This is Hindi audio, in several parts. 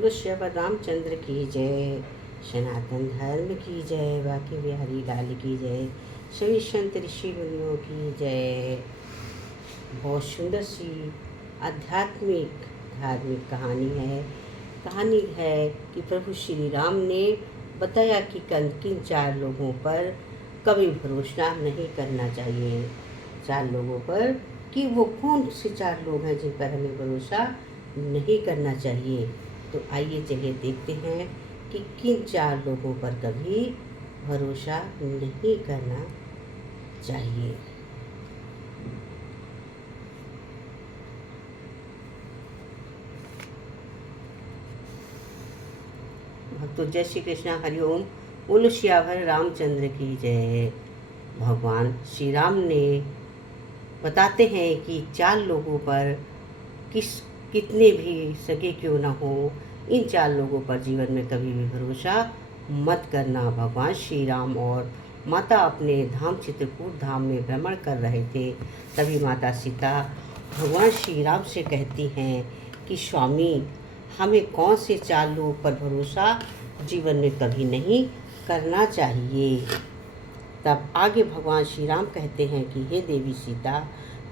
बोलो श्री रामचंद्र की जय, सनातन धर्म की जय, बाकी बिहारी लाल की जय, सभी संत ऋषि मुनियों की जय। बहुत सुंदर सी आध्यात्मिक धार्मिक कहानी है कि प्रभु श्री राम ने बताया कि किन चार लोगों पर कभी भरोसा नहीं करना चाहिए। चार लोगों पर कि वो कौन से चार लोग हैं जिन पर हमें भरोसा नहीं करना चाहिए। तो आइए चलिए देखते हैं कि किन चार लोगों पर कभी भरोसा नहीं करना चाहिए। तो जय श्री कृष्णा, हरिओम। बोलो श्यावर रामचंद्र की जय। भगवान श्री राम ने बताते हैं कि चार लोगों पर कितने भी सगे क्यों ना हो, इन चार लोगों पर जीवन में कभी भी भरोसा मत करना। भगवान श्री राम और माता अपने धाम चित्रकूट धाम में भ्रमण कर रहे थे। तभी माता सीता भगवान श्री राम से कहती हैं कि स्वामी, हमें कौन से चार लोगों पर भरोसा जीवन में कभी नहीं करना चाहिए। तब आगे भगवान श्री राम कहते हैं कि हे देवी सीता,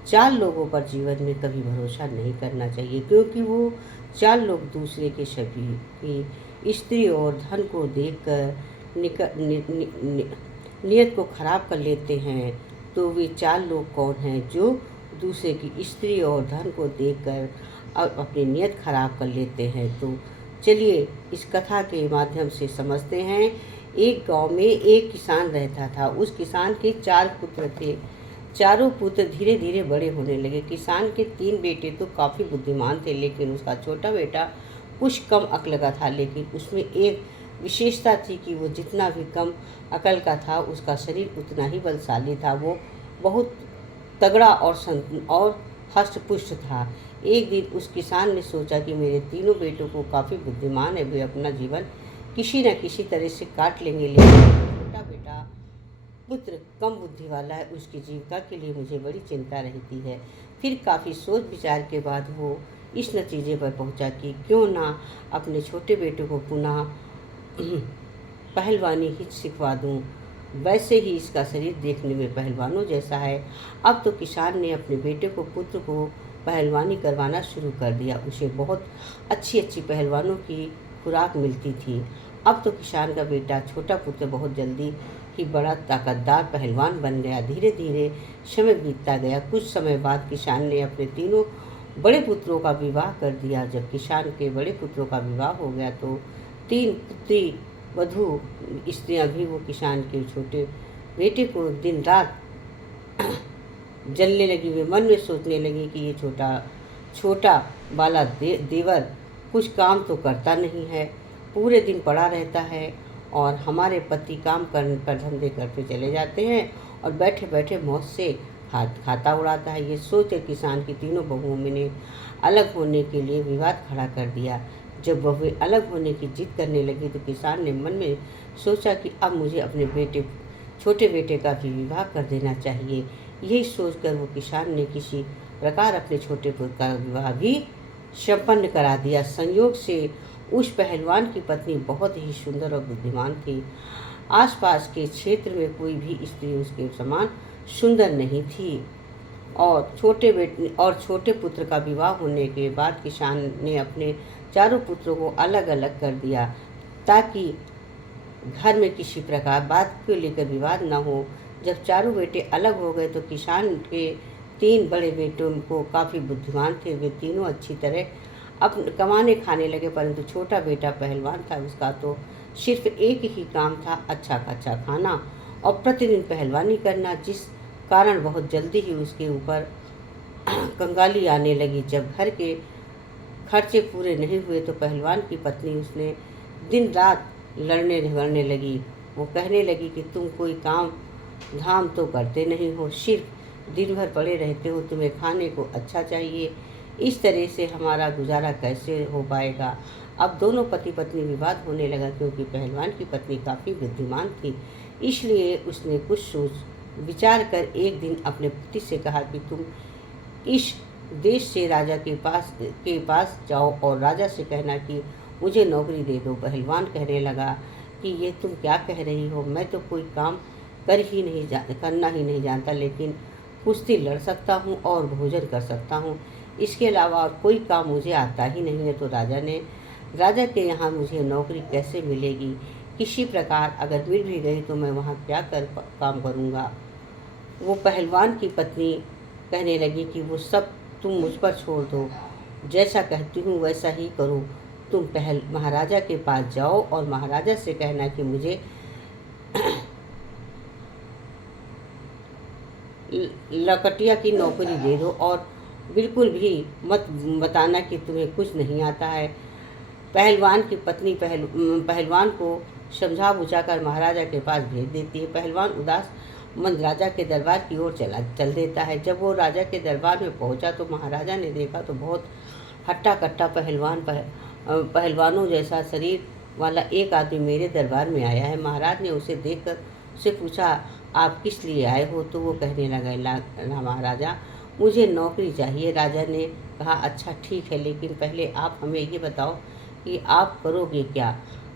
चार लोगों पर जीवन में कभी भरोसा नहीं करना चाहिए, क्योंकि वो चार लोग दूसरे के सभी की स्त्री और धन को देखकर नियत को खराब कर लेते हैं। तो वे चार लोग कौन हैं जो दूसरे की स्त्री और धन को देखकर अपनी नियत खराब कर लेते हैं। तो चलिए इस कथा के माध्यम से समझते हैं। एक गांव में एक किसान रहता था। उस किसान के 4 पुत्र थे। चारों पुत्र धीरे धीरे बड़े होने लगे। किसान के 3 बेटे तो काफ़ी बुद्धिमान थे, लेकिन उसका छोटा बेटा कुछ कम अक्ल का था। लेकिन उसमें एक विशेषता थी कि वो जितना भी कम अकल का था, उसका शरीर उतना ही बलशाली था। वो बहुत तगड़ा और हष्ट-पुष्ट था। एक दिन उस किसान ने सोचा कि मेरे तीनों बेटों को काफ़ी बुद्धिमान है, वे अपना जीवन किसी न किसी तरह से काट लेंगे, लेकिन छोटा बेटा पुत्र कम बुद्धि वाला है, उसकी जीविका के लिए मुझे बड़ी चिंता रहती है। फिर काफ़ी सोच विचार के बाद वो इस नतीजे पर पहुंचा कि क्यों ना अपने छोटे बेटे को पुनः पहलवानी ही सिखवा दूं। वैसे ही इसका शरीर देखने में पहलवानों जैसा है। अब तो किसान ने अपने पुत्र को पहलवानी करवाना शुरू कर दिया। उसे बहुत अच्छी अच्छी पहलवानों की खुराक मिलती थी। अब तो किसान का बेटा छोटा पुत्र बहुत जल्दी ही बड़ा ताकतदार पहलवान बन गया। धीरे धीरे समय बीतता गया। कुछ समय बाद किसान ने अपने तीनों बड़े पुत्रों का विवाह कर दिया। जब किसान के बड़े पुत्रों का विवाह हो गया तो 3 पुत्री वधू स्त्रियां भी वो किसान के छोटे बेटे को दिन रात जलने लगी। वे मन में सोचने लगी कि ये छोटा वाला देवर कुछ काम तो करता नहीं है, पूरे दिन पड़ा रहता है, और हमारे पति काम कर धंधे करते चले जाते हैं और बैठे बैठे मौज से खाता उड़ाता है। ये सोचकर किसान की तीनों बहुओं ने अलग होने के लिए विवाद खड़ा कर दिया। जब बहुएं अलग होने की जिद करने लगी तो किसान ने मन में सोचा कि अब मुझे अपने छोटे बेटे का भी विवाह कर देना चाहिए। यही सोचकर वो किसान ने किसी प्रकार अपने छोटे पुत्र का विवाह भी संपन्न करा दिया। संयोग से उस पहलवान की पत्नी बहुत ही सुंदर और बुद्धिमान थी। आसपास के क्षेत्र में कोई भी स्त्री उसके समान सुंदर नहीं थी। और छोटे पुत्र का विवाह होने के बाद किसान ने अपने चारों पुत्रों को अलग अलग कर दिया, ताकि घर में किसी प्रकार बात को लेकर विवाद न हो। जब चारों बेटे अलग हो गए तो किसान के 3 बड़े बेटों को काफ़ी बुद्धिमान थे। वे तीनों अच्छी तरह कमाने खाने लगे, परंतु छोटा बेटा पहलवान था। उसका तो सिर्फ एक ही काम था, अच्छा खासा खाना और प्रतिदिन पहलवानी करना, जिस कारण बहुत जल्दी ही उसके ऊपर कंगाली आने लगी। जब घर के खर्चे पूरे नहीं हुए तो पहलवान की पत्नी उसने दिन रात लड़ने झगड़ने लगी। वो कहने लगी कि तुम कोई काम धाम तो करते नहीं हो, सिर्फ दिन भर पड़े रहते हो, तुम्हें खाने को अच्छा चाहिए, इस तरह से हमारा गुजारा कैसे हो पाएगा। अब दोनों पति पत्नी विवाद होने लगा, क्योंकि पहलवान की पत्नी काफ़ी बुद्धिमान थी। इसलिए उसने कुछ सोच विचार कर एक दिन अपने पति से कहा कि तुम इस देश से राजा के पास जाओ और राजा से कहना कि मुझे नौकरी दे दो। पहलवान कहने लगा कि ये तुम क्या कह रही हो, मैं तो कोई काम करना ही नहीं जानता, लेकिन कुश्ती लड़ सकता हूँ और भोजन कर सकता हूँ, इसके अलावा और कोई काम मुझे आता ही नहीं है। तो राजा के यहाँ मुझे नौकरी कैसे मिलेगी? किसी प्रकार अगर मिल भी गई तो मैं वहाँ क्या काम करूँगा? वो पहलवान की पत्नी कहने लगी कि वो सब तुम मुझ पर छोड़ दो, जैसा कहती हूँ वैसा ही करो। तुम महाराजा के पास जाओ और महाराजा से कहना कि मुझे लकटिया की नौकरी दे दो और बिल्कुल भी मत बताना कि तुम्हें कुछ नहीं आता है। पहलवान की पत्नी पहलवान को समझा बुझा कर महाराजा के पास भेज देती है। पहलवान उदास मन राजा के दरबार की ओर चल देता है। जब वो राजा के दरबार में पहुंचा तो महाराजा ने देखा तो बहुत हट्टा कट्टा पहलवानों जैसा शरीर वाला एक आदमी मेरे दरबार में आया है। महाराज ने उसे देखकर उससे पूछा, आप किस लिए आए हो? तो वो कहने लगा, महाराजा मुझे नौकरी चाहिए। राजा ने कहा, अच्छा ठीक है, लेकिन पहले आप हमें ये बताओ कि आप करोगे क्या?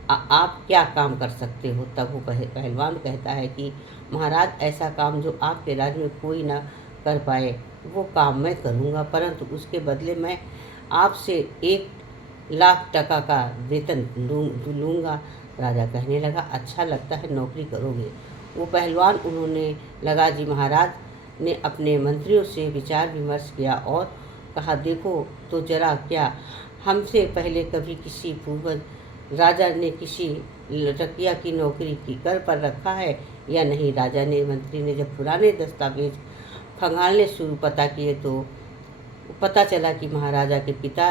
आप क्या काम कर सकते हो? तब वो पहलवान कहता है कि महाराज, ऐसा काम जो आपके राज्य में कोई ना कर पाए वो काम मैं करूँगा, परंतु उसके बदले मैं आपसे 1,00,000 टका का वेतन लूँगा। राजा कहने लगा, अच्छा लगता है, नौकरी करोगे? वो पहलवान उन्होंने लगा जी। महाराज ने अपने मंत्रियों से विचार विमर्श किया और कहा, देखो तो जरा, क्या हमसे पहले कभी किसी पूर्वज राजा ने किसी लटकिया की नौकरी की कर पर रखा है या नहीं? मंत्री ने जब पुराने दस्तावेज खंगालने शुरू पता किए तो पता चला कि महाराजा के पिता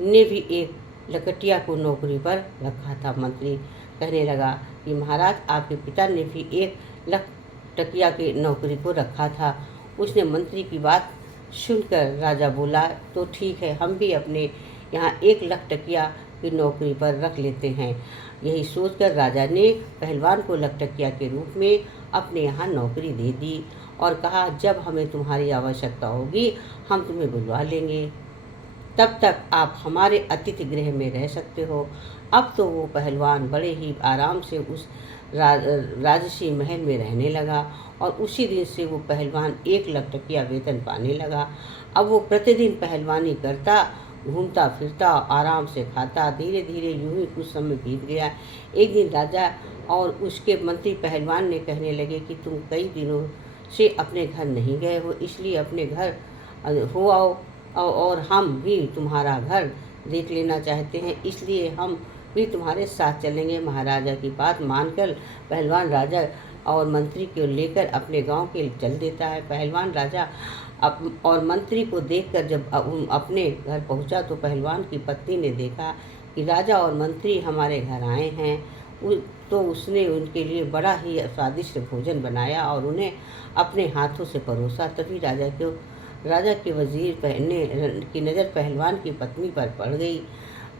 ने भी एक लकटिया को नौकरी पर रखा था। मंत्री कहने लगा कि महाराज, आपके पिता ने भी एक लकटिया की नौकरी को रखा था। उसने मंत्री की बात सुनकर राजा बोला, तो ठीक है, हम भी अपने यहाँ 1,00,000 टकिया की नौकरी पर रख लेते हैं। यही सोचकर राजा ने पहलवान को लकटकिया के रूप में अपने यहाँ नौकरी दे दी और कहा, जब हमें तुम्हारी आवश्यकता होगी हम तुम्हें बुलवा लेंगे, तब तक आप हमारे अतिथि गृह में रह सकते हो। अब तो वो पहलवान बड़े ही आराम से उस राजसी महल में रहने लगा और उसी दिन से वो पहलवान 1,00,000 टकिया वेतन पाने लगा। अब वो प्रतिदिन पहलवानी करता, घूमता फिरता, आराम से खाता। धीरे धीरे यूं ही कुछ समय बीत गया। एक दिन राजा और उसके मंत्री पहलवान ने कहने लगे कि तुम कई दिनों से अपने घर नहीं गए हो, इसलिए अपने घर हो आओ और हम भी तुम्हारा घर देख लेना चाहते हैं, इसलिए हम भी तुम्हारे साथ चलेंगे। महाराजा की बात मानकर पहलवान राजा और मंत्री को लेकर अपने गांव के चल देता है। पहलवान राजा और मंत्री को देखकर जब अपने घर पहुंचा तो पहलवान की पत्नी ने देखा कि राजा और मंत्री हमारे घर आए हैं, तो उसने उनके लिए बड़ा ही स्वादिष्ट भोजन बनाया और उन्हें अपने हाथों से परोसा। तभी राजा के वजीर की नज़र पहलवान की पत्नी पर पड़ गई।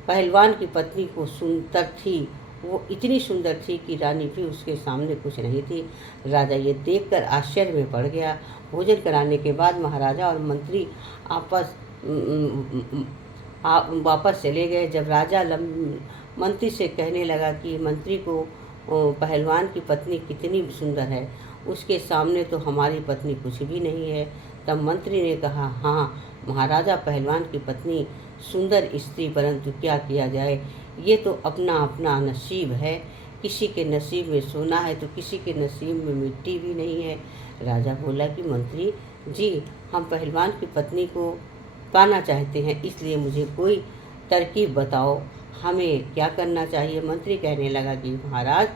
पहलवान की पत्नी को सुंदर थी, वो इतनी सुंदर थी कि रानी भी उसके सामने कुछ नहीं थी। राजा ये देखकर आश्चर्य में पड़ गया। भोजन कराने के बाद महाराजा और मंत्री वापस चले गए। जब राजा मंत्री से कहने लगा कि मंत्री को पहलवान की पत्नी कितनी सुंदर है, उसके सामने तो हमारी पत्नी कुछ भी नहीं है। तब मंत्री ने कहा, हाँ महाराजा, पहलवान की पत्नी सुंदर स्त्री, परंतु क्या किया जाए, ये तो अपना अपना नसीब है। किसी के नसीब में सोना है तो किसी के नसीब में मिट्टी भी नहीं है। राजा बोला कि मंत्री जी, हम पहलवान की पत्नी को पाना चाहते हैं, इसलिए मुझे कोई तरकीब बताओ, हमें क्या करना चाहिए? मंत्री कहने लगा कि महाराज,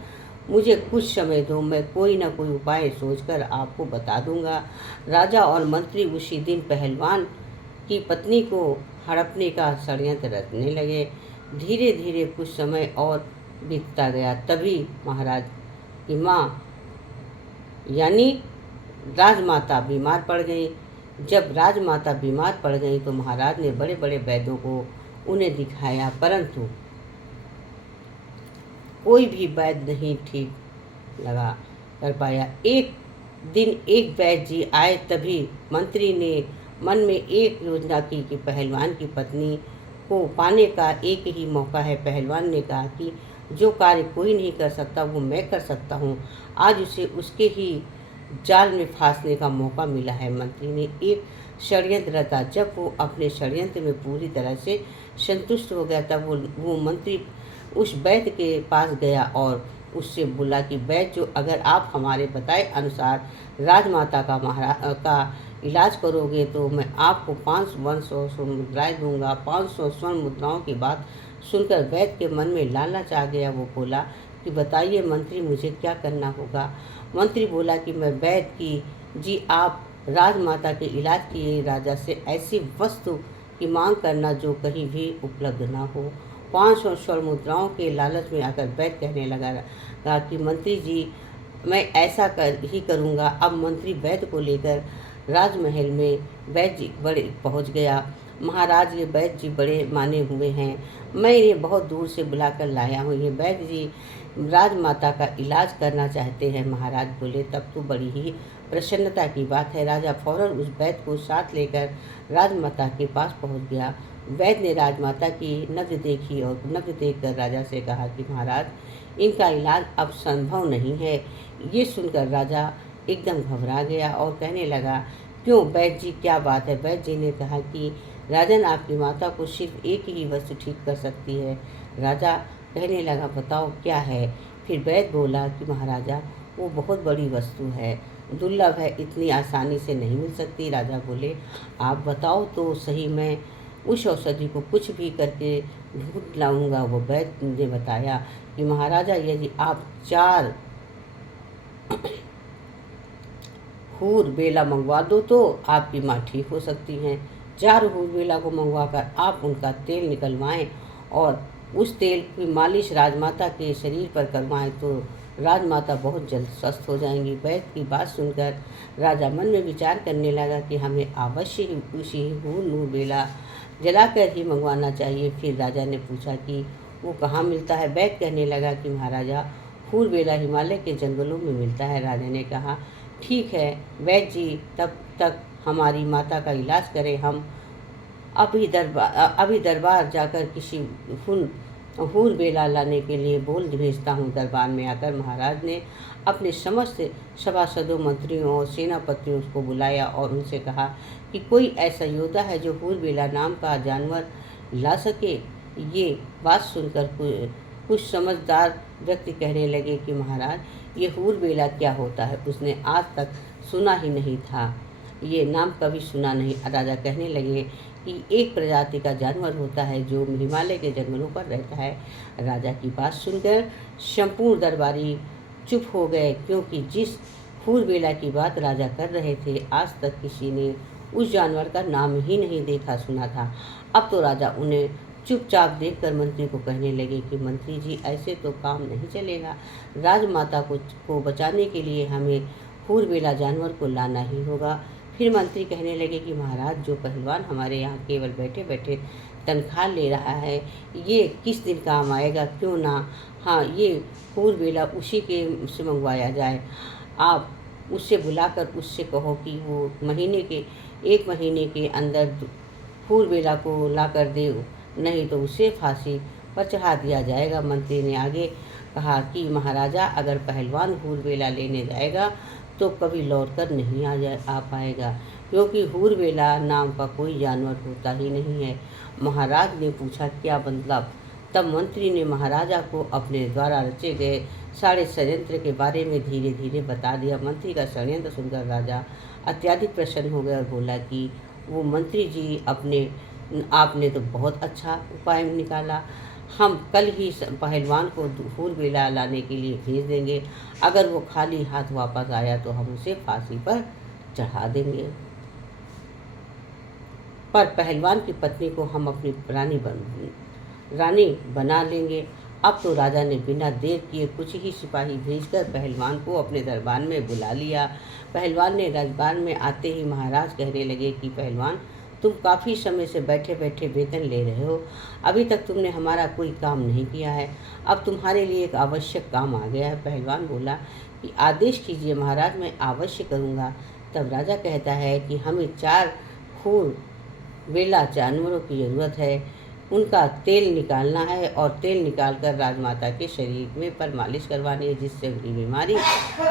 मुझे कुछ समय दो, मैं कोई ना कोई उपाय सोचकर आपको बता दूंगा। राजा और मंत्री उसी दिन पहलवान की पत्नी को हड़पने का षड्यंत्र रचने लगे। धीरे धीरे कुछ समय और बीतता गया। तभी महाराज की माँ यानी राजमाता बीमार पड़ गई। जब राजमाता बीमार पड़ गई तो महाराज ने बड़े बड़े वैद्यों को उन्हें दिखाया, परंतु कोई भी वैद्य नहीं ठीक कर पाया। एक दिन एक वैद्य जी आए, तभी मंत्री ने मन में एक योजना की कि पहलवान की पत्नी को पाने का एक ही मौका है। पहलवान ने कहा कि जो कार्य कोई नहीं कर सकता वो मैं कर सकता हूँ। आज उसे उसके ही जाल में फांसने का मौका मिला है। मंत्री ने एक षड्यंत्र रचा। जब वो अपने षड्यंत्र में पूरी तरह से संतुष्ट हो गया तब वो मंत्री उस वैद्य के पास गया और उससे बोला कि वैद्य जो, अगर आप हमारे बताए अनुसार राजमाता का इलाज करोगे तो मैं आपको 500 स्वर्ण मुद्राएं दूंगा। 500 स्वर्ण मुद्राओं की बात सुनकर वैद्य के मन में लालच आ गया। वो बोला कि बताइए मंत्री, मुझे क्या करना होगा। मंत्री बोला कि मैं वैद्य की जी, आप राजमाता के इलाज किए राजा से ऐसी वस्तु की मांग करना जो कहीं भी उपलब्ध ना हो। 500 स्वर्ण मुद्राओं के लालच में आकर वैद्य कहने लगा कि मंत्री जी, मैं ऐसा ही करूँगा। अब मंत्री वैद्य को लेकर राजमहल में वैद्य जी बड़े पहुँच गया। महाराज, ये वैद्य जी बड़े माने हुए हैं, मैं इन्हें बहुत दूर से बुलाकर लाया हूँ। ये वैद्य जी राजमाता का इलाज करना चाहते हैं। महाराज बोले, तब तो बड़ी ही प्रसन्नता की बात है। राजा फौरन उस वैद्य को साथ लेकर राजमाता के पास पहुँच गया। वैद्य ने राजमाता की नब्ज देखी और नब्ज देखकर राजा से कहा कि महाराज, इनका इलाज अब संभव नहीं है। ये सुनकर राजा एकदम घबरा गया और कहने लगा, क्यों वैद्य जी, क्या बात है। वैद्य जी ने कहा कि राजन, आपकी माता को सिर्फ एक ही वस्तु ठीक कर सकती है। राजा कहने लगा, बताओ क्या है। फिर वैद्य बोला कि महाराजा, वो बहुत बड़ी वस्तु है, दुर्लभ है, इतनी आसानी से नहीं मिल सकती। राजा बोले, आप बताओ तो सही, मैं उस औषधि को कुछ भी करके ढूंढ लाऊंगा। वो वैद्य ने बताया कि महाराजा, यदि आप 4 हूर बेला मंगवा दो तो आपकी माँ ठीक हो सकती हैं। 4 हूर बेला को मंगवाकर आप उनका तेल निकलवाएं और उस तेल की मालिश राजमाता के शरीर पर करवाएं तो राजमाता बहुत जल्द स्वस्थ हो जाएंगी। वैद्य की बात सुनकर राजा मन में विचार करने लगा कि हमें अवश्य ही उसी हूर बेला जलाकर ही मंगवाना चाहिए। फिर राजा ने पूछा कि वो कहाँ मिलता है। वैद्य कहने लगा कि महाराजा, हूर बेला हिमालय के जंगलों में मिलता है। राजा ने कहा, ठीक है वैद्य जी, तब तक हमारी माता का इलाज करें। हम अभी दरबार जाकर किसी हूर बेला लाने के लिए बोल भेजता हूँ। दरबार में आकर महाराज ने अपने समस्त सभासदों, मंत्रियों और सेनापतियों को बुलाया और उनसे कहा कि कोई ऐसा योद्धा है जो हूर बेला नाम का जानवर ला सके। ये बात सुनकर कुछ समझदार व्यक्ति कहने लगे कि महाराज, ये हूर बेला क्या होता है, उसने आज तक सुना ही नहीं था, ये नाम कभी सुना नहीं। राजा कहने लगे कि एक प्रजाति का जानवर होता है जो हिमालय के जंगलों पर रहता है। राजा की बात सुनकर संपूर्ण दरबारी चुप हो गए, क्योंकि जिस हूर बेला की बात राजा कर रहे थे, आज तक किसी ने उस जानवर का नाम ही नहीं देखा सुना था। अब तो राजा उन्हें चुपचाप देखकर मंत्री को कहने लगे कि मंत्री जी, ऐसे तो काम नहीं चलेगा। राजमाता को बचाने के लिए हमें हूर बेला जानवर को लाना ही होगा। फिर मंत्री कहने लगे कि महाराज, जो पहलवान हमारे यहाँ केवल बैठे बैठे तनख्वाह ले रहा है, ये किस दिन काम आएगा। क्यों ना ये हूर बेला उसी के से मंगवाया जाए। आप उससे बुलाकर उससे कहो कि वो एक महीने के अंदर हूर बेला को ला कर दे, नहीं तो उसे फांसी पर चढ़ा दिया जाएगा। मंत्री ने आगे कहा कि महाराजा, अगर पहलवान हूर बेला लेने जाएगा तो कभी लौट कर नहीं आ पाएगा, क्योंकि हूर बेला नाम का कोई जानवर होता ही नहीं है। महाराज ने पूछा, क्या मतलब। तब मंत्री ने महाराजा को अपने द्वारा रचे गए सारे षड्यंत्र के बारे में धीरे धीरे बता दिया। मंत्री का षड्यंत्र सुनकर राजा अत्यधिक प्रसन्न हो गया और बोला कि वो मंत्री जी, आपने तो बहुत अच्छा उपाय निकाला। हम कल ही पहलवान को हूर बेला लाने के लिए भेज देंगे। अगर वो खाली हाथ वापस आया तो हम उसे फांसी पर चढ़ा देंगे, पर पहलवान की पत्नी को हम अपनी रानी बना लेंगे। अब तो राजा ने बिना देर किए कुछ ही सिपाही भेजकर पहलवान को अपने दरबार में बुला लिया। पहलवान ने दरबार में आते ही महाराज कहने लगे कि पहलवान, तुम काफ़ी समय से बैठे बैठे वेतन ले रहे हो, अभी तक तुमने हमारा कोई काम नहीं किया है। अब तुम्हारे लिए एक आवश्यक काम आ गया है। पहलवान बोला कि आदेश कीजिए महाराज, मैं अवश्य करूँगा। तब राजा कहता है कि हमें 4 खूर बेला जानवरों की ज़रूरत है। उनका तेल निकालना है और तेल निकालकर राजमाता के शरीर में पर मालिश करवानी है, जिससे उनकी बीमारी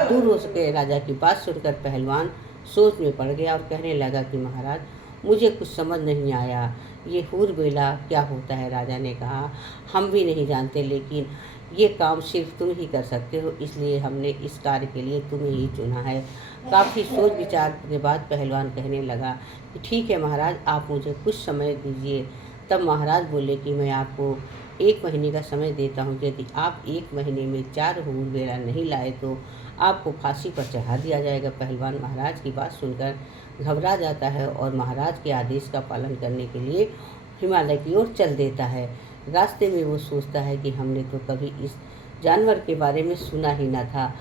दूर हो सके। राजा की बात सुनकर पहलवान सोच में पड़ गया और कहने लगा कि महाराज, मुझे कुछ समझ नहीं आया, ये हूर बेला क्या होता है। राजा ने कहा, हम भी नहीं जानते, लेकिन ये काम सिर्फ तुम ही कर सकते हो, इसलिए हमने इस कार्य के लिए तुम्हें ही चुना है। काफ़ी सोच विचार के बाद पहलवान कहने लगा कि ठीक है महाराज, आप मुझे कुछ समय दीजिए। तब महाराज बोले कि मैं आपको 1 महीने का समय देता हूँ। यदि आप 1 महीने में 4 हूर बेला नहीं लाए तो आपको फांसी पर चढ़ा दिया जाएगा। पहलवान महाराज की बात सुनकर घबरा जाता है और महाराज के आदेश का पालन करने के लिए हिमालय की ओर चल देता है। रास्ते में वो सोचता है कि हमने तो कभी इस जानवर के बारे में सुना ही न था,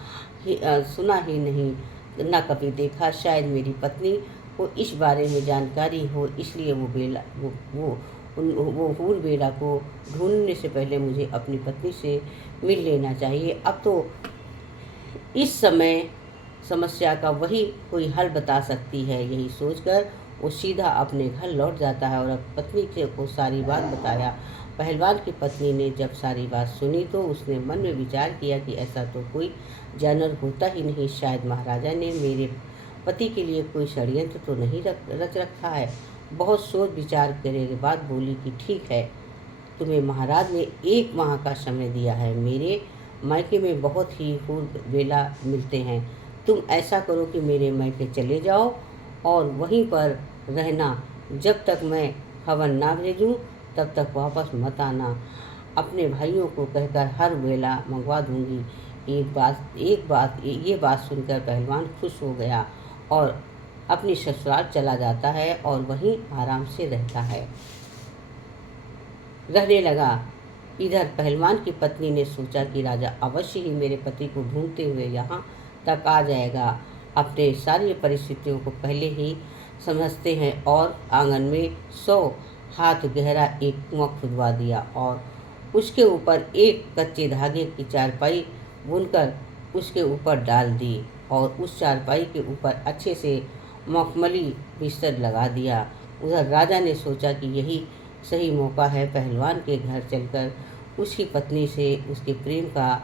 सुना ही नहीं, ना कभी देखा। शायद मेरी पत्नी को इस बारे में जानकारी हो, इसलिए वो हूर बेला को ढूंढने से पहले मुझे अपनी पत्नी से मिल लेना चाहिए। अब तो इस समय समस्या का वही कोई हल बता सकती है। यही सोचकर वो सीधा अपने घर लौट जाता है और पत्नी को सारी बात बताया। पहलवान की पत्नी ने जब सारी बात सुनी तो उसने मन में विचार किया कि ऐसा तो कोई जानवर होता ही नहीं, शायद महाराजा ने मेरे पति के लिए कोई षड्यंत्र तो नहीं रच रखा है। बहुत सोच विचार करने के बाद बोली कि ठीक है, तुम्हें महाराज ने 1 माह का समय दिया है। मेरे मायके में बहुत ही हूर बेला मिलते हैं। तुम ऐसा करो कि मेरे मायके चले जाओ और वहीं पर रहना। जब तक मैं खबर ना भेजूं तब तक वापस मत आना। अपने भाइयों को कहकर हर बेला मंगवा दूंगी। ये बात सुनकर पहलवान खुश हो गया और अपनी ससुराल चला जाता है और वहीं आराम से रहने लगा। इधर पहलवान की पत्नी ने सोचा कि राजा अवश्य ही मेरे पति को ढूंढते हुए यहाँ तक आ जाएगा। अपने सारी परिस्थितियों को पहले ही समझते हैं और आंगन में 100 हाथ गहरा एक कुआं खुदवा दिया और उसके ऊपर एक कच्चे धागे की चारपाई बुनकर उसके ऊपर डाल दी और उस चारपाई के ऊपर अच्छे से मखमली बिस्तर लगा दिया। उधर राजा ने सोचा कि यही सही मौका है, पहलवान के घर चलकर उसकी पत्नी से उसके प्रेम का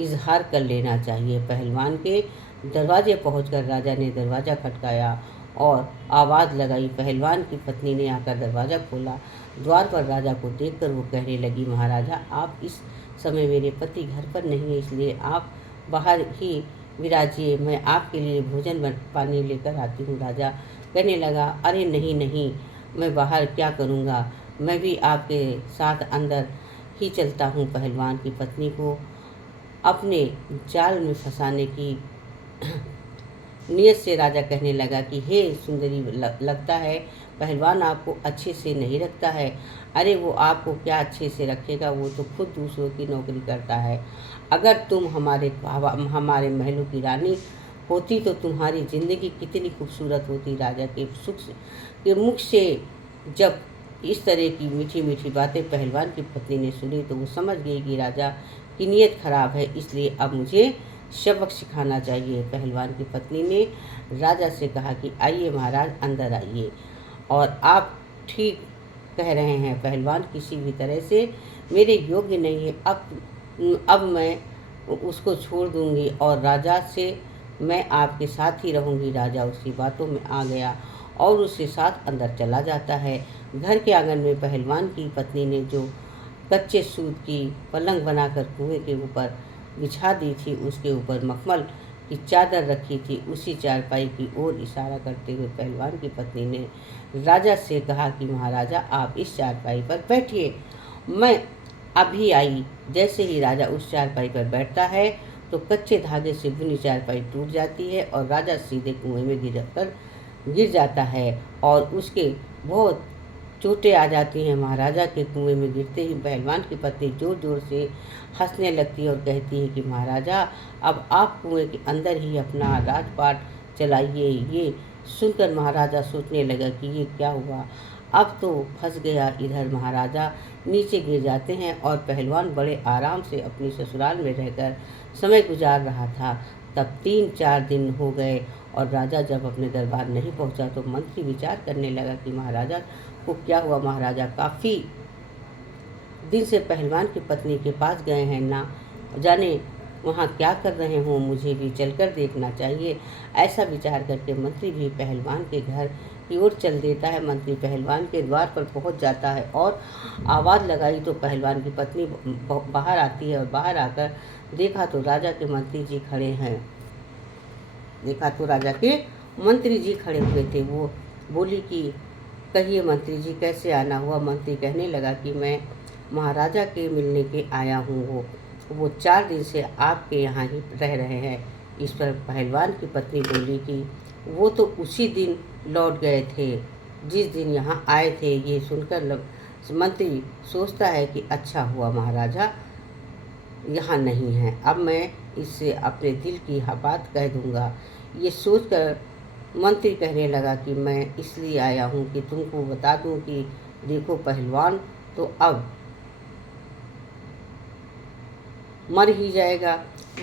इजहार कर लेना चाहिए। पहलवान के दरवाजे पहुंचकर राजा ने दरवाज़ा खटकाया और आवाज़ लगाई। पहलवान की पत्नी ने आकर दरवाज़ा खोला। द्वार पर राजा को देखकर वो कहने लगी, महाराजा, आप इस समय मेरे पति घर पर नहीं है, इसलिए आप बाहर ही विराजिए, मैं आपके लिए भोजन पानी लेकर आती हूँ। राजा कहने लगा, अरे नहीं नहीं, मैं बाहर क्या करूँगा, मैं भी आपके साथ अंदर ही चलता हूँ। पहलवान की पत्नी को अपने जाल में फंसाने की नियत से राजा कहने लगा कि हे सुंदरी, लगता है पहलवान आपको अच्छे से नहीं रखता है। अरे वो आपको क्या अच्छे से रखेगा, वो तो खुद दूसरों की नौकरी करता है। अगर तुम हमारे महलों की रानी होती तो तुम्हारी ज़िंदगी कितनी खूबसूरत होती। राजा के मुख से जब इस तरह की मीठी मीठी बातें पहलवान की पत्नी ने सुनी तो वो समझ गई कि राजा की नीयत खराब है, इसलिए अब मुझे सबक सिखाना चाहिए। पहलवान की पत्नी ने राजा से कहा कि आइए महाराज, अंदर आइए। और आप ठीक कह रहे हैं, पहलवान किसी भी तरह से मेरे योग्य नहीं है। अब मैं उसको छोड़ दूंगी और राजा से मैं आपके साथ ही रहूंगी। राजा उसकी बातों में आ गया और उसके साथ अंदर चला जाता है। घर के आंगन में पहलवान की पत्नी ने जो कच्चे सूत की पलंग बनाकर कुएं के ऊपर बिछा दी थी, उसके ऊपर मखमल की चादर रखी थी। उसी चारपाई की ओर इशारा करते हुए पहलवान की पत्नी ने राजा से कहा कि महाराजा, आप इस चारपाई पर बैठिए, मैं अभी आई। जैसे ही राजा उस चारपाई पर बैठता है तो कच्चे धागे से बुनी चारपाई टूट जाती है और राजा सीधे कुएं में गिर जाता है और उसके बहुत चोटें आ जाती हैं। महाराजा के कुएं में गिरते ही पहलवान की पत्नी जोर जोर से हंसने लगती है और कहती है कि महाराजा, अब आप कुएं के अंदर ही अपना राजपाट चलाइए। ये सुनकर महाराजा सोचने लगा कि ये क्या हुआ, अब तो फंस गया। इधर महाराजा नीचे गिर जाते हैं और पहलवान बड़े आराम से अपनी ससुराल में रहकर समय गुजार रहा था। तब 3-4 दिन हो गए और राजा जब अपने दरबार नहीं पहुंचा तो मंत्री विचार करने लगा कि महाराजा को क्या हुआ। महाराजा काफ़ी दिन से पहलवान की पत्नी के पास गए हैं, ना जाने वहाँ क्या कर रहे हों, मुझे भी चलकर देखना चाहिए। ऐसा विचार करके मंत्री भी पहलवान के घर की ओर चल देता है। मंत्री पहलवान के द्वार पर पहुँच जाता है और आवाज़ लगाई तो पहलवान की पत्नी बाहर आती है और बाहर आकर देखा तो राजा के मंत्री जी खड़े हैं। वो बोली कि कहिए मंत्री जी, कैसे आना हुआ। मंत्री कहने लगा कि मैं महाराजा के मिलने के आया हूँ, वो 4 दिन से आपके यहाँ ही रह रहे हैं। इस पर पहलवान की पत्नी बोली कि वो तो उसी दिन लौट गए थे जिस दिन यहाँ आए थे। ये सुनकर मंत्री सोचता है कि अच्छा हुआ महाराजा यहाँ नहीं है, अब मैं इससे अपने दिल की बात कह दूँगा। ये सोचकर मंत्री कहने लगा कि मैं इसलिए आया हूँ कि तुमको बता दूँ कि देखो पहलवान तो अब मर ही जाएगा,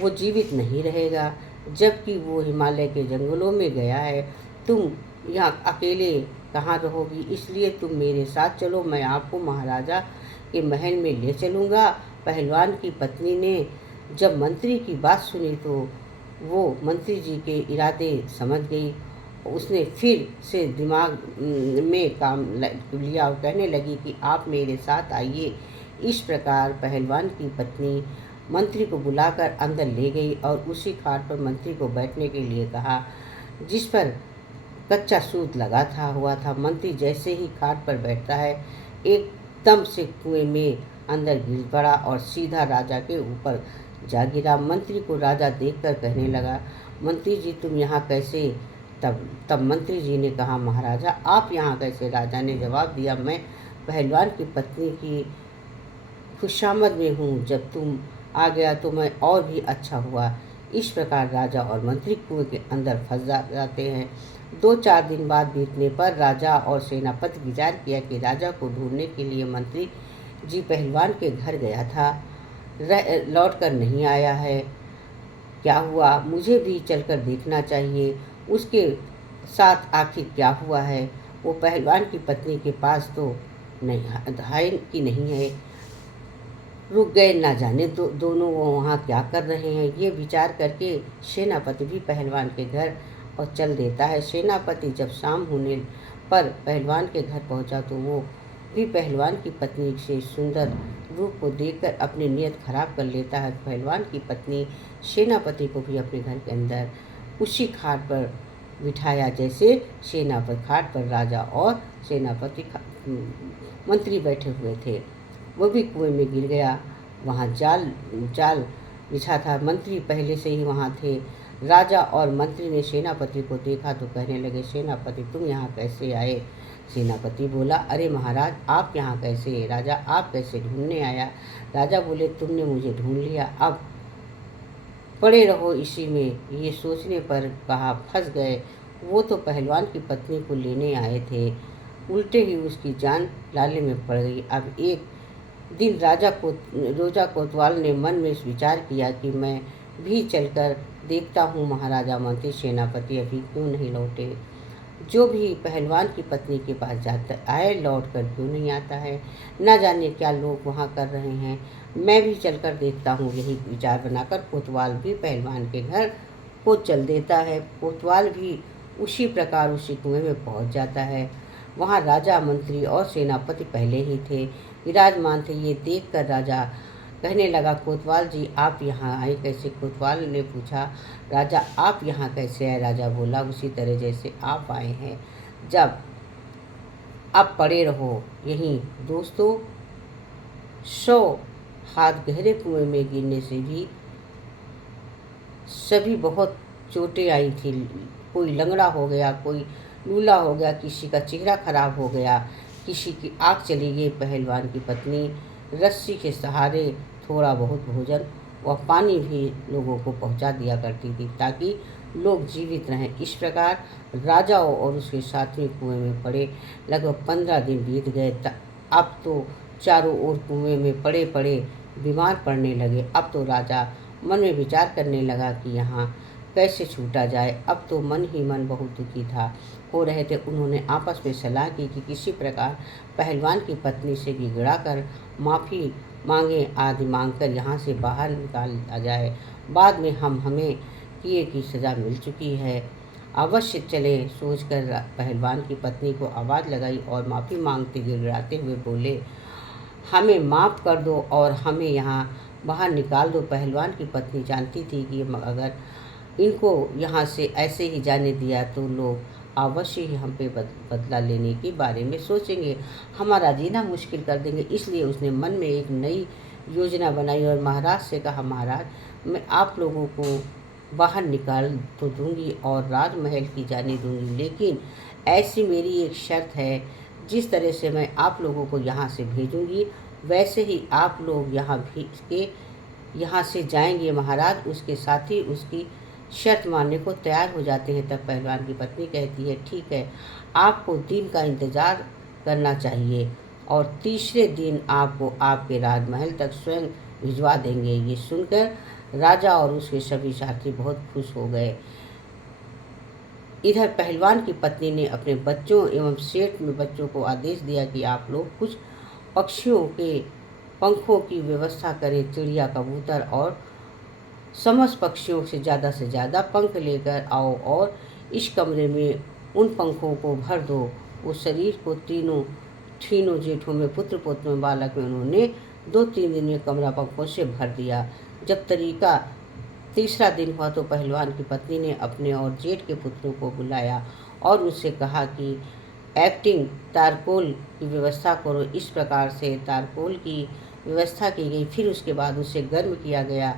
वो जीवित नहीं रहेगा, जबकि वो हिमालय के जंगलों में गया है। तुम यहाँ अकेले कहाँ रहोगी, इसलिए तुम मेरे साथ चलो, मैं आपको महाराजा के महल में ले चलूँगा। पहलवान की पत्नी ने जब मंत्री की बात सुनी तो वो मंत्री जी के इरादे समझ गई। उसने फिर से दिमाग में काम लिया और कहने लगी कि आप मेरे साथ आइए। इस प्रकार पहलवान की पत्नी मंत्री को बुलाकर अंदर ले गई और उसी खाट पर मंत्री को बैठने के लिए कहा जिस पर कच्चा सूत लगा हुआ था। मंत्री जैसे ही खाट पर बैठता है एकदम से कुएं में अंदर गिर पड़ा और सीधा राजा के ऊपर जा गिरा। मंत्री को राजा देखकर कहने लगा, मंत्री जी तुम यहाँ कैसे। तब मंत्री जी ने कहा, महाराजा आप यहाँ कैसे। राजा ने जवाब दिया, मैं पहलवान की पत्नी की खुशामद में हूँ, जब तुम आ गया तो मैं और भी अच्छा हुआ। इस प्रकार राजा और मंत्री कुएं के अंदर फंस जाते हैं। 2-4 दिन बाद बीतने पर राजा और सेनापति विचार किया कि राजा को ढूंढने के लिए मंत्री जी पहलवान के घर गया था, लौट कर नहीं आया है। क्या हुआ, मुझे भी चलकर देखना चाहिए, उसके साथ आखिर क्या हुआ है। वो पहलवान की पत्नी के पास तो नहीं है, रुक गए, ना जाने दोनों वो वहाँ क्या कर रहे हैं। ये विचार करके सेनापति भी पहलवान के घर और चल देता है। सेनापति जब शाम होने पर पहलवान के घर पहुँचा तो वो भी पहलवान की पत्नी से सुंदर रूप को देखकर अपनी नीयत खराब कर लेता है। पहलवान की पत्नी सेनापति को भी अपने घर के अंदर उसी खाट पर बिठाया जैसे सेनापति खाट पर राजा और सेनापति मंत्री बैठे हुए थे। वो भी कुएं में गिर गया। वहाँ जाल बिछा था, मंत्री पहले से ही वहाँ थे। राजा और मंत्री ने सेनापति को देखा तो कहने लगे, सेनापति तुम यहाँ कैसे आए। सेनापति बोला, अरे महाराज आप यहाँ कैसे। राजा, आप कैसे ढूंढने आया। राजा बोले, तुमने मुझे ढूंढ लिया, अब पड़े रहो इसी में। ये सोचने पर कहा, फंस गए। वो तो पहलवान की पत्नी को लेने आए थे, उल्टे ही उसकी जान लाले में पड़ गई। अब एक दिन रोजा कोतवाल ने मन में विचार किया कि मैं भी चलकर देखता हूँ महाराजा मंत्री सेनापति अभी क्यों नहीं लौटे। जो भी पहलवान की पत्नी के पास जाता आए लौट कर क्यों नहीं आता है, न जाने क्या लोग वहाँ कर रहे हैं, मैं भी चलकर देखता हूँ। यही विचार बनाकर कोतवाल भी पहलवान के घर को चल देता है। कोतवाल भी उसी प्रकार उसी कुएं में पहुँच जाता है। वहाँ राजा मंत्री और सेनापति पहले ही थे, विराजमान थे। ये देखकर राजा कहने लगा, कोतवाल जी आप यहाँ आए कैसे। कोतवाल ने पूछा, राजा आप यहाँ कैसे आए। राजा बोला, उसी तरह जैसे आप आए हैं। जब आप पड़े रहो यहीं। दोस्तों 100 हाथ गहरे कुएं में गिरने से भी सभी बहुत चोटें आई थी। कोई लंगड़ा हो गया, कोई लूला हो गया, किसी का चेहरा खराब हो गया, किसी की आँख चली गई। पहलवान की पत्नी रस्सी के सहारे थोड़ा बहुत भोजन व पानी भी लोगों को पहुंचा दिया करती थी ताकि लोग जीवित रहें। इस प्रकार राजा और उसके साथी कुएं में पड़े लगभग 15 दिन बीत गए। अब तो चारों ओर कुएं में पड़े पड़े बीमार पड़ने लगे। अब तो राजा मन में विचार करने लगा कि यहाँ कैसे छूटा जाए। अब तो मन ही मन बहुत दुखी हो रहे थे। उन्होंने आपस में सलाह की कि किसी प्रकार पहलवान की पत्नी से गिड़गिड़ा कर माफ़ी मांगे आदि मांगकर यहाँ से बाहर निकाल दिया जाए। बाद में हमें किए की सज़ा मिल चुकी है, अवश्य चलें। सोचकर पहलवान की पत्नी को आवाज़ लगाई और माफ़ी मांगते गिड़गिड़ाते हुए बोले, हमें माफ़ कर दो और हमें यहाँ बाहर निकाल दो। पहलवान की पत्नी जानती थी कि अगर इनको यहाँ से ऐसे ही जाने दिया तो लोग अवश्य ही हम पे बदला लेने के बारे में सोचेंगे, हमारा जीना मुश्किल कर देंगे। इसलिए उसने मन में एक नई योजना बनाई और महाराज से कहा, महाराज मैं आप लोगों को बाहर निकाल तो दूंगी और राजमहल की जाने दूंगी, लेकिन ऐसी मेरी एक शर्त है, जिस तरह से मैं आप लोगों को यहाँ से भेजूंगी वैसे ही आप लोग यहाँ से जाएंगे। महाराज उसके साथी उसकी शर्त मानने को तैयार हो जाते हैं। तब पहलवान की पत्नी कहती है, ठीक है, आपको दिन का इंतज़ार करना चाहिए और तीसरे दिन आपको आपके राजमहल तक स्वयं भिजवा देंगे। ये सुनकर राजा और उसके सभी साथी बहुत खुश हो गए। इधर पहलवान की पत्नी ने अपने बच्चों एवं सेठ में बच्चों को आदेश दिया कि आप लोग कुछ पक्षियों के पंखों की व्यवस्था करें। चिड़िया, कबूतर और समस्त पक्षियों से ज़्यादा पंख लेकर आओ और इस कमरे में उन पंखों को भर दो। उस शरीर को तीनों जेठों में, पुत्र पुत्र में, बालक में उन्होंने 2-3 दिन में कमरा पंखों से भर दिया। जब तीसरा दिन हुआ तो पहलवान की पत्नी ने अपने और जेठ के पुत्रों को बुलाया और उससे कहा कि एक्टिंग तारकोल की व्यवस्था करो। इस प्रकार से तारकोल की व्यवस्था की गई। फिर उसके बाद उसे गर्म किया गया।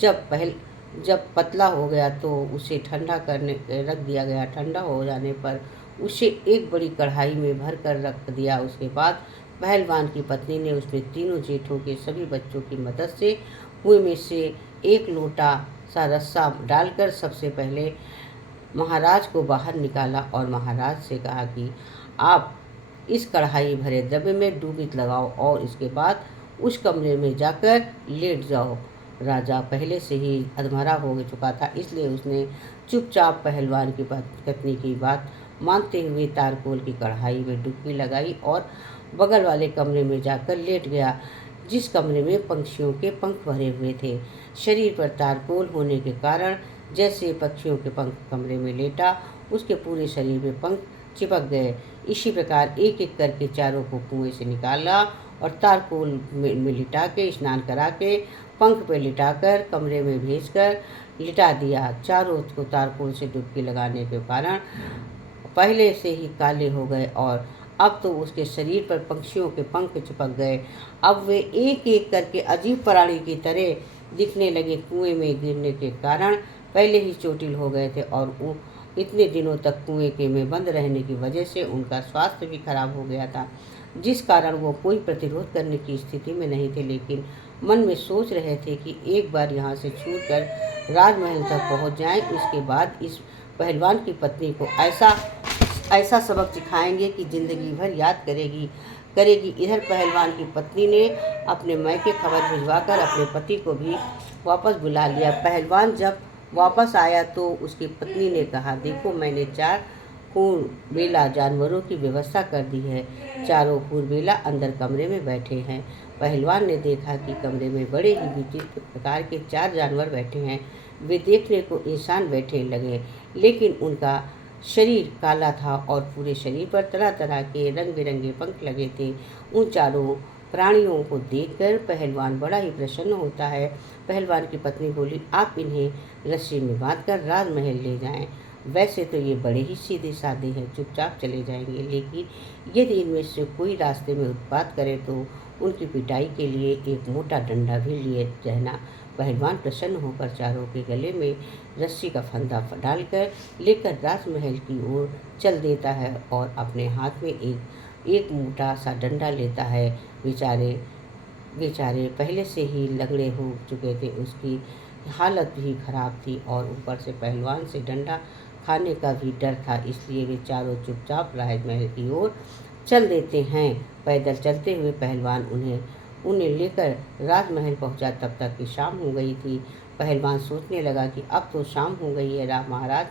जब पतला हो गया तो उसे ठंडा करने रख दिया गया। ठंडा हो जाने पर उसे एक बड़ी कढ़ाई में भर कर रख दिया। उसके बाद पहलवान की पत्नी ने उसमें तीनों जेठों के सभी बच्चों की मदद से कुएं में से एक लोटा सा रस्सा डालकर सबसे पहले महाराज को बाहर निकाला और महाराज से कहा कि आप इस कढ़ाई भरे द्रव्य में डुबकी लगाओ और इसके बाद उस कमरे में जाकर लेट जाओ। राजा पहले से ही अधमरा हो चुका था, इसलिए उसने चुपचाप पहलवान की पत्नी की बात मानते हुए तारकोल की कढ़ाई में डुबकी लगाई और बगल वाले कमरे में जाकर लेट गया, जिस कमरे में पक्षियों के पंख भरे हुए थे। शरीर पर तारकोल होने के कारण जैसे पक्षियों के पंख कमरे में लेटा, उसके पूरे शरीर में पंख चिपक गए। इसी प्रकार एक एक करके चारों को कुएं से निकाला और तारकोल में लिटा के, स्नान करा के, पंख पे लिटाकर कमरे में भेजकर लिटा दिया। चारों को तारकोल से डुबकी लगाने के कारण पहले से ही काले हो गए और अब तो उसके शरीर पर पक्षियों के पंख चिपक गए। अब वे एक एक करके अजीब प्राणी की तरह दिखने लगे। कुएं में गिरने के कारण पहले ही चोटिल हो गए थे और इतने दिनों तक कुएं के में बंद रहने की वजह से उनका स्वास्थ्य भी खराब हो गया था, जिस कारण वो कोई प्रतिरोध करने की स्थिति में नहीं थे। लेकिन मन में सोच रहे थे कि एक बार यहाँ से छूटकर राजमहल तक पहुँच जाएं। इसके बाद इस पहलवान की पत्नी को ऐसा सबक सिखाएंगे कि जिंदगी भर याद करेगी। इधर पहलवान की पत्नी ने अपने मायके खबर भिजवाकर अपने पति को भी वापस बुला लिया। पहलवान जब वापस आया तो उसकी पत्नी ने कहा, देखो मैंने 4 खूरबेला जानवरों की व्यवस्था कर दी है। चारों खूरबेला अंदर कमरे में बैठे हैं। पहलवान ने देखा कि कमरे में बड़े ही विचित्र प्रकार के 4 जानवर बैठे हैं। वे देखने को इंसान बैठे लगे, लेकिन उनका शरीर काला था और पूरे शरीर पर तरह तरह के रंग बिरंगे पंख लगे थे। उन चारों प्राणियों को देखकर पहलवान बड़ा ही प्रसन्न होता है। पहलवान की पत्नी बोली, आप इन्हें रस्सी में बांधकर राजमहल ले जाएं। वैसे तो ये बड़े ही सीधे साधे हैं, चुपचाप चले जाएंगे, लेकिन यदि इनमें से कोई रास्ते में उत्पात करे तो उनकी पिटाई के लिए एक मोटा डंडा भी लिए रहना। पहलवान प्रसन्न होकर चारों के गले में रस्सी का फंदा डालकर लेकर राजमहल की ओर चल देता है और अपने हाथ में एक मोटा सा डंडा लेता है। बेचारे पहले से ही लंगड़े हो चुके थे, उसकी हालत भी खराब थी और ऊपर से पहलवान से डंडा खाने का भी डर था। इसलिए वे चारों चुपचाप राजमहल की ओर चल देते हैं। पैदल चलते हुए पहलवान उन्हें लेकर राजमहल पहुंचा। तब तक की शाम हो गई थी। पहलवान सोचने लगा कि अब तो शाम हो गई है, राम महाराज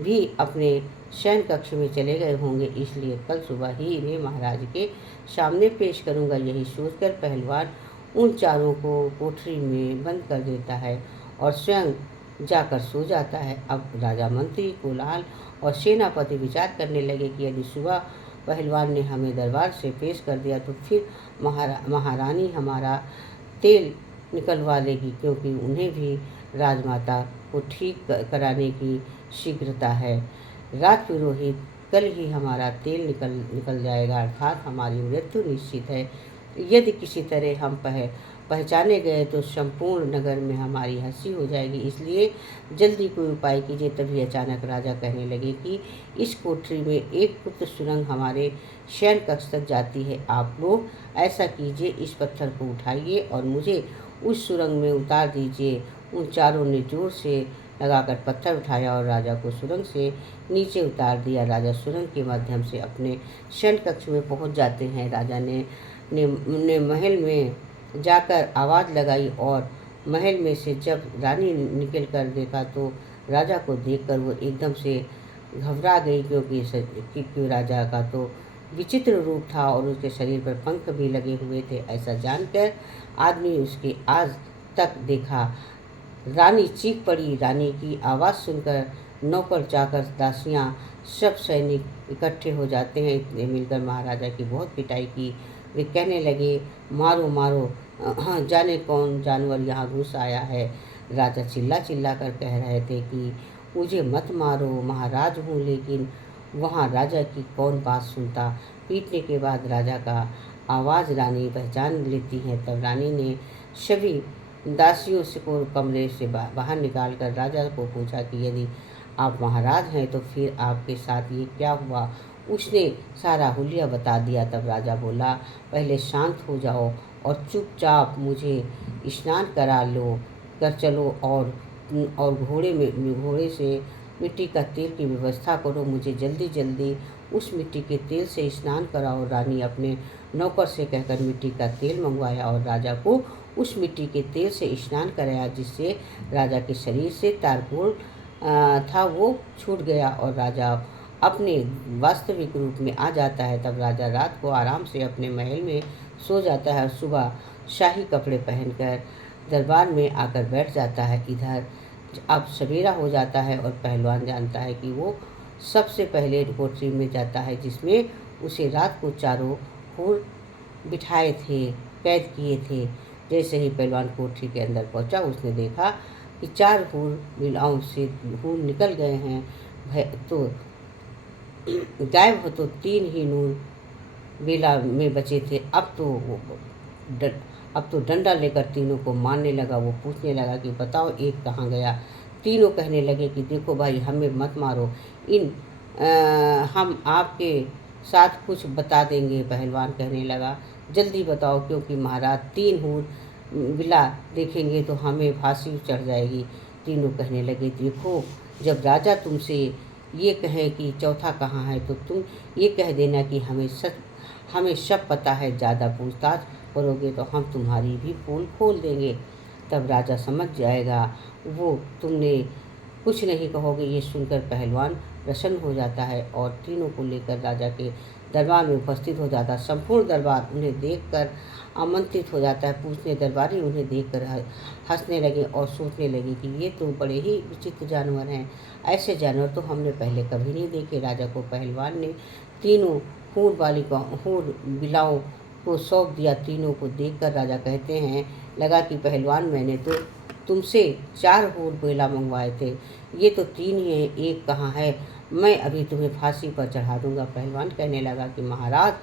भी अपने शयन कक्ष में चले गए होंगे, इसलिए कल सुबह ही इन्हें महाराज के सामने पेश करूंगा। यही सोचकर पहलवान उन चारों को कोठरी में बंद कर देता है और स्वयं जाकर सो जाता है। अब राजा, मंत्री, कुलाल और सेनापति विचार करने लगे कि यदि सुबह पहलवान ने हमें दरबार से पेश कर दिया तो फिर महारानी हमारा तेल निकलवा लेगी, क्योंकि उन्हें भी राजमाता को ठीक कराने की शीघ्रता है। राजपुरोहित, कल ही हमारा तेल निकल जाएगा, अर्थात हमारी मृत्यु निश्चित है। यदि किसी तरह हम पहचाने गए तो संपूर्ण नगर में हमारी हंसी हो जाएगी, इसलिए जल्दी कोई उपाय कीजिए। तभी अचानक राजा कहने लगे कि इस कोठरी में एक गुप्त सुरंग हमारे शयन कक्ष तक जाती है। आप लोग ऐसा कीजिए, इस पत्थर को उठाइए और मुझे उस सुरंग में उतार दीजिए। उन चारों ने जोर से लगाकर पत्थर उठाया और राजा को सुरंग से नीचे उतार दिया। राजा सुरंग के माध्यम से अपने शयन कक्ष में पहुंच जाते हैं। राजा ने महल में जाकर आवाज़ लगाई और महल में से जब रानी निकल कर देखा तो राजा को देखकर वो एकदम से घबरा गई, क्योंकि राजा का तो विचित्र रूप था और उसके शरीर पर पंख भी लगे हुए थे। ऐसा जानकर आदमी उसके आज तक देखा। रानी चीख पड़ी। रानी की आवाज़ सुनकर नौकर, चाकर, दासियाँ, सब सैनिक इकट्ठे हो जाते हैं। इतने मिलकर महाराजा की बहुत पिटाई की। वे कहने लगे, मारो मारो, हाँ, जाने कौन जानवर यहाँ घुस आया है। राजा चिल्ला चिल्ला कर कह रहे थे कि मुझे मत मारो, महाराज हूँ। लेकिन वहाँ राजा की कौन बात सुनता। पीटने के बाद राजा का आवाज़ रानी पहचान लेती है। तब रानी ने सभी दासियों से को कमरे से बाहर निकाल कर राजा को पूछा कि यदि आप महाराज हैं तो फिर आपके साथ ये क्या हुआ। उसने सारा हुलिया बता दिया। तब राजा बोला, पहले शांत हो जाओ और चुपचाप मुझे स्नान करा लो कर चलो और घोड़े से मिट्टी का तेल की व्यवस्था करो। मुझे जल्दी जल्दी उस मिट्टी के तेल से स्नान कराओ। रानी अपने नौकर से कहकर मिट्टी का तेल मंगवाया और राजा को उस मिट्टी के तेल से स्नान कराया, जिससे राजा के शरीर से तारकोल था वो छूट गया और राजा अपने वास्तविक रूप में आ जाता है। तब राजा रात को आराम से अपने महल में सो जाता है और सुबह शाही कपड़े पहनकर दरबार में आकर बैठ जाता है। इधर अब सवेरा हो जाता है और पहलवान जानता है कि वो सबसे पहले कोठरी में जाता है जिसमें उसे रात को चारों हूर बिठाए थे, कैद किए थे। जैसे ही पहलवान कोठरी के अंदर पहुंचा, उसने देखा कि 4 हूर बिलाओं से हूर निकल गए हैं, तो गायब हो तो 3 ही नूर बेला में बचे थे। अब तो डंडा लेकर तीनों को मारने लगा। वो पूछने लगा कि बताओ एक कहाँ गया। तीनों कहने लगे कि देखो भाई, हमें मत मारो, हम आपके साथ कुछ बता देंगे। पहलवान कहने लगा, जल्दी बताओ, क्योंकि महाराज 3 हूर बिला देखेंगे तो हमें फांसी चढ़ जाएगी। तीनों कहने लगे, देखो, जब राजा तुमसे ये कहें कि चौथा कहाँ है तो तुम ये कह देना कि हमें सब पता है। ज़्यादा पूछताछ करोगे तो हम तुम्हारी भी पोल खोल देंगे, तब राजा समझ जाएगा वो तुमने कुछ नहीं कहोगे। ये सुनकर पहलवान प्रसन्न हो जाता है और तीनों को लेकर राजा के दरबार में उपस्थित हो जाता है। संपूर्ण दरबार उन्हें देखकर आमंत्रित हो जाता है। पूछने दरबारी उन्हें देखकर हंसने लगे और सोचने लगे कि ये तो बड़े ही विचित्र जानवर हैं, ऐसे जानवर तो हमने पहले कभी नहीं देखे। राजा को पहलवान ने तीनों हूर बिलाओं को सौंप दिया। तीनों को देखकर राजा कहते हैं लगा कि पहलवान, मैंने तो तुमसे 4 हूर बेला मंगवाए थे, ये तो 3 ही हैं, एक कहाँ है। मैं अभी तुम्हें फांसी पर चढ़ा दूंगा। पहलवान कहने लगा कि महाराज,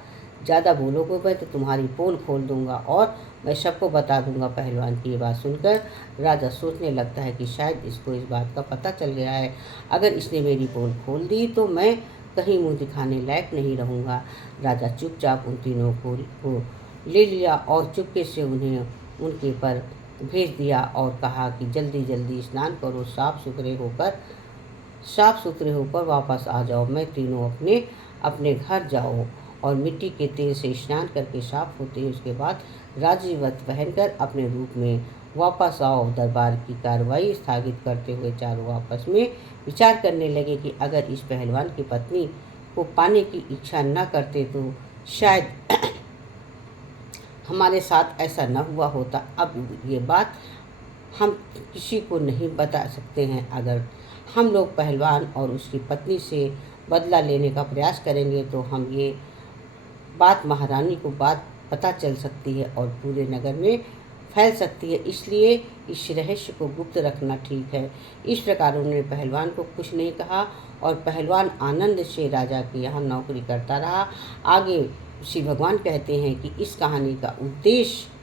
ज़्यादा बोलोगे मैं तो तुम्हारी पोल खोल दूंगा और मैं सबको बता दूंगा। पहलवान की ये बात सुनकर राजा सोचने लगता है कि शायद इसको इस बात का पता चल गया है। अगर इसने मेरी पोल खोल दी तो मैं कहीं मुंह दिखाने लायक नहीं रहूँगा। राजा चुपचाप उन तीनों को ले लिया और चुपके से उन्हें उनके पर भेज दिया और कहा कि जल्दी जल्दी स्नान करो, साफ सुथरे होकर वापस आ जाओ। मैं तीनों अपने घर जाओ और मिट्टी के तेल से स्नान करके साफ होते हैं। उसके बाद राजवस्त्र पहनकर अपने रूप में वापस आओ। दरबार की कार्रवाई स्थगित करते हुए चारों आपस में विचार करने लगे कि अगर इस पहलवान की पत्नी को पाने की इच्छा न करते तो शायद हमारे साथ ऐसा न हुआ होता। अब ये बात हम किसी को नहीं बता सकते हैं। अगर हम लोग पहलवान और उसकी पत्नी से बदला लेने का प्रयास करेंगे तो हम ये बात महारानी को बात पता चल सकती है और पूरे नगर में फैल सकती है, इसलिए इस रहस्य को गुप्त रखना ठीक है। इस प्रकार उन्होंने पहलवान को कुछ नहीं कहा और पहलवान आनंद से राजा के यहाँ नौकरी करता रहा। आगे श्री भगवान कहते हैं कि इस कहानी का उद्देश्य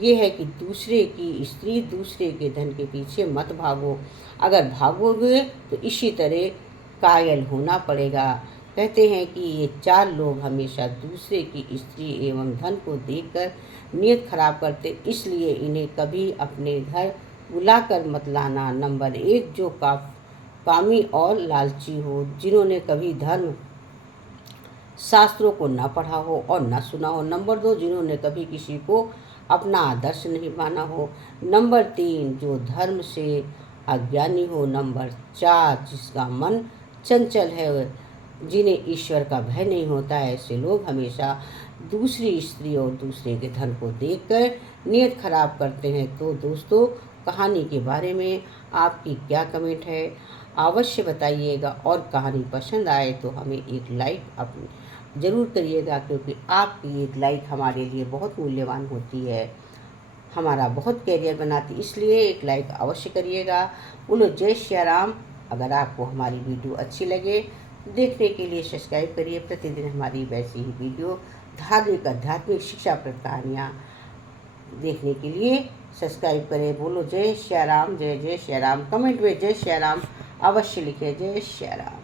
ये है कि दूसरे की स्त्री, दूसरे के धन के पीछे मत भागो। अगर भागोगे तो इसी तरह कायल होना पड़ेगा। कहते हैं कि ये 4 लोग हमेशा दूसरे की स्त्री एवं धन को देखकर नीयत खराब करते, इसलिए इन्हें कभी अपने घर बुलाकर मत लाना। नंबर 1, जो कामी और लालची हो, जिन्होंने कभी धर्म शास्त्रों को न पढ़ा हो और न सुना हो। नंबर 2, जिन्होंने कभी किसी को अपना आदर्श नहीं माना हो। नंबर 3, जो धर्म से अज्ञानी हो। नंबर 4, जिसका मन चंचल है, जिन्हें ईश्वर का भय नहीं होता है। ऐसे लोग हमेशा दूसरी स्त्री और दूसरे के धन को देखकर नीयत खराब करते हैं। तो दोस्तों, कहानी के बारे में आपकी क्या कमेंट है, अवश्य बताइएगा। और कहानी पसंद आए तो हमें एक लाइक ज़रूर करिएगा, क्योंकि आपकी एक लाइक हमारे लिए बहुत मूल्यवान होती है, हमारा बहुत कैरियर बनाती, इसलिए एक लाइक अवश्य करिएगा। बोलो जय श्री राम। अगर आपको हमारी वीडियो अच्छी लगे देखने के लिए सब्सक्राइब करिए। प्रतिदिन हमारी वैसी ही वीडियो धार्मिक, आध्यात्मिक, शिक्षाप्रद कहानियाँ देखने के लिए सब्सक्राइब करें। बोलो जय श्री राम, जय जय श्री राम। कमेंट में जय श्री राम अवश्य लिखें। जय श्री राम।